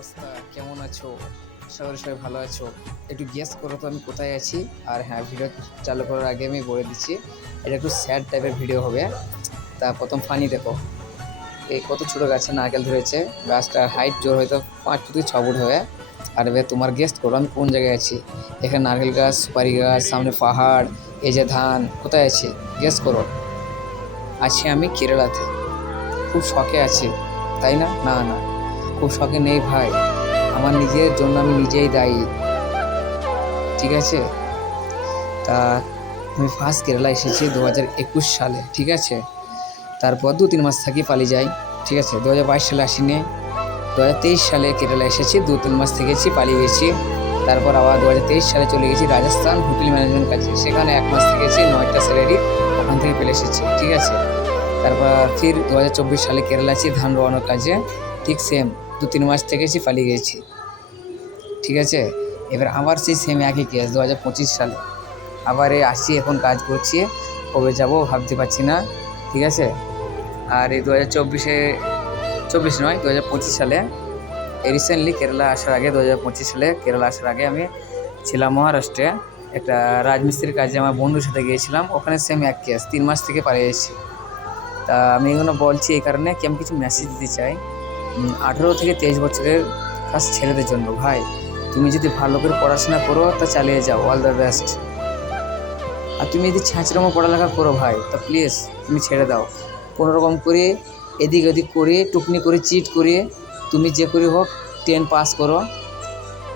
অবস্থা? কেমন আছো? আশা করি সবাই ভালো আছো। একটু গেস করো তো আমি কোথায় আছি? আর হ্যাঁ, ভিডিও চালু করার আগে আমি বলে দিচ্ছি, এটা একটু স্যাড টাইপের ভিডিও হবে। তা প্রথম ফানি দেখো, এই কত ছোটো গাছে নারকেল ধরেছে। গাছটার হাইট জোর হয়তো 5 ফুট থেকে 6 ফুট হবে। আর এবার তোমার গেস করো আমি কোন জায়গায় আছি। এখানে নারকেল গাছ, সুপারি গাছ, সামনে পাহাড়, এই যে ধান, কোথায় আছি গেস করো। আছি আমি কেরালাতে। খুব শখে আছি, তাই না? না না, খুব শখে নেই ভাই। আমার নিজের জন্য আমি নিজেই দায়ী, ঠিক আছে? তা আমি ফার্স্ট কেরালা এসেছি 2021 সালে, ঠিক আছে? তারপর 2-3 মাস থাকি পালিয়ে যাই, ঠিক আছে? 2022 সালে আসিনি। 2023 সালে কেরালা এসেছি, 2-3 মাস থেকেছি, পালিয়ে গেছি। তারপর আবার 2023 সালে চলে গেছি রাজস্থান হোটেল ম্যানেজমেন্ট কাজে, সেখানে 1 মাস থেকেছি, 9টা স্যালারি ওখান থেকে পেলে এসেছি, ঠিক আছে? তারপর ফির 2024 সালে কেরালা আছি ধান রোয়ানোর কাজে, ঠিক সেম 2-3 মাস থেকেছি, পালিয়ে গেছি, ঠিক আছে? এবার আবার সেই সেম একই কেস 2025 সালে আবার এই আসছি, এখন কাজ করছি। কবে যাব ভাবতে পারছি না, ঠিক আছে? আর এই 2024-এ, 24 নয় 2025 সালে এই রিসেন্টলি কেরালা আসার আগে, 2025 সালে কেরালা আসার আগে আমি ছিলাম মহারাষ্ট্রে একটা রাজমিস্ত্রির কাজে, আমার বন্ধুর সাথে গিয়েছিলাম। ওখানে সেম এক কেস, 3 মাস থেকে পালিয়ে এসেছি। তা আমি এগুলো বলছি এই কারণে কি আমি কিছু মেসেজ দিতে চাই 18 থেকে 23 বছরের কাজ ছেলেদের জন্য। ভাই, তুমি যদি ভালো করে পড়াশোনা করো তা চালিয়ে যাও, অল দ্য বেস্ট। আর তুমি যদি ছ্যাঁচড়ামো পড়ালেখা করো ভাই, তা প্লিজ তুমি ছেড়ে দাও। কোনো রকম করে এদিক ওদিক করে, টুকনি করে, চিট করে, তুমি যে করে হোক 10 পাস করো,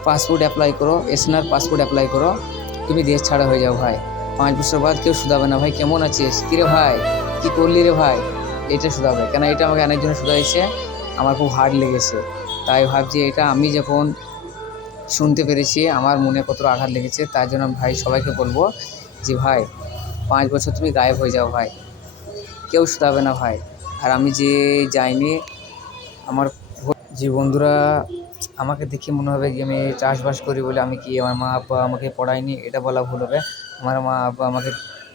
পাসপোর্ট অ্যাপ্লাই করো, এসএনআর পাসপোর্ট অ্যাপ্লাই করো, তুমি দেশ ছাড়া হয়ে যাও ভাই। 5 বছর বাদ কেউ শুধাবে না ভাই কেমন আছিস, কী রে ভাই, কী করলি রে ভাই, এটা শুধাবে। কেন এটা আমাকে অনেকজনে শুধাইছে, আমার খুব হার্ড লেগেছে। তাই ভাবছি এটা আমি যখন শুনতে পেরেছি আমার মনে কতটা আঘাত লেগেছে, তার জন্য ভাই সবাইকে বলবো যে ভাই 5 বছর তুমি গায়েব হয়ে যাও ভাই, কেউ শুধাবে না ভাই। আর আমি যে যাইনি, আমার যে বন্ধুরা আমাকে দেখে মনে হবে যে আমি চাষবাস করি বলে, আমি কি আমার মা আব্বা আমাকে পড়ায়নি, এটা বলা ভুল হবে। আমার মা আব্বা আমাকে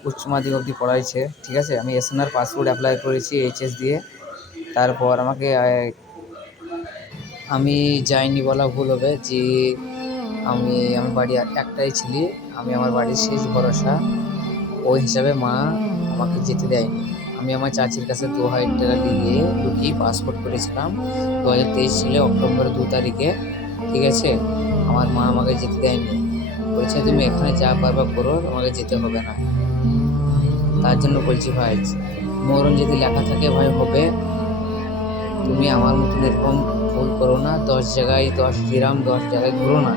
উচ্চ মাধ্যমিক অবধি পড়াইছে, ঠিক আছে? আমি এসএনআর পাসপোর্ট অ্যাপ্লাই করেছি এইচএস দিয়ে। তারপর আমাকে আমি যাইনি বলা ভুল হবে যে আমার বাড়ি একটাই ছেলে, আমি আমার বাড়ির শেষ ভরসা, ওই হিসাবে মা আমাকে যেতে দেয়নি। আমি আমার চাচির কাছে 2000 টাকা দিয়ে লুকিয়ে পাসপোর্ট করেছিলাম 2023 সালে অক্টোবর 2 তারিখে, ঠিক আছে? আমার মা আমাকে যেতে দেয়নি, বলেছে তুমি এখানে যা পারবা করো, আমাকে যেতে হবে না। তার জন্য বলছি ভাই, মরণ যদি লেখা থাকে ভাই হবে। তুমি আমার মতন এরকম ভুল করো না, 10 জায়গায় 10 গ্রাম 10 জায়গায় ঘুরো না।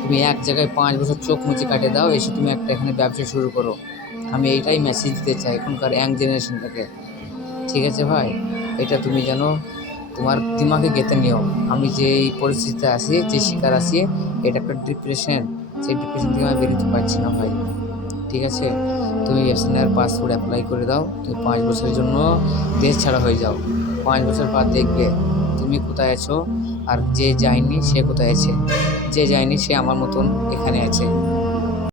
তুমি এক জায়গায় 5 বছর চোখ মুছে কাটে দাও, এসে তুমি একটা এখানে ব্যবসা শুরু করো। আমি এইটাই মেসেজ দিতে চাই এখনকার ইয়াং জেনারেশনটাকে, ঠিক আছে ভাই? এটা তুমি যেন তোমার দিমাগে গেঁথে নিও। আমি যে এই পরিস্থিতিতে আছি, যে শিকার আছি, এটা একটা ডিপ্রেশন। সেই ডিপ্রেশন থেকে আমি বেরোতে পারছি না ভাই, ঠিক আছে? তুমি এসএনআর পাসপোর্ট অ্যাপ্লাই করে দাও, তুমি 5 বছরের জন্য দেশ ছাড়া হয়ে যাও। 5 বছর পর দেখবে তুমি কোথায় আছো, আর যে যায়নি সে কোথায় আছে। যে যায়নি সে আমার মতন এখানে আছে।